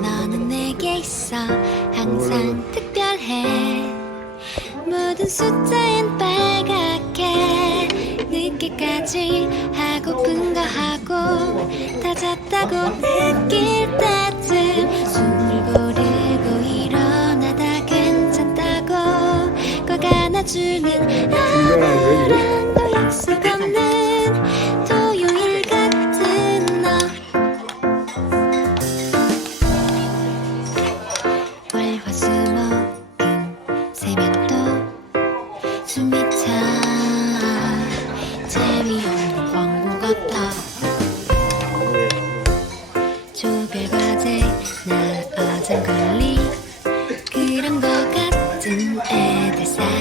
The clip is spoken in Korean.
너는 내게 있어 항상 특별해. 모든 숫자엔 빨갛게 늦게까지 하고픈 거 하고 다 잤다고 느낄 때쯤 숨을 고르고 일어나다 괜찮다고 꼭 안아주는 아무랑도 약속 없는 토요일 같은 너. 월화수목금 새벽도 숨이 차 재미없는 광고 같아. 조별과제 나 어장걸리 그런 거 같은 애들 사이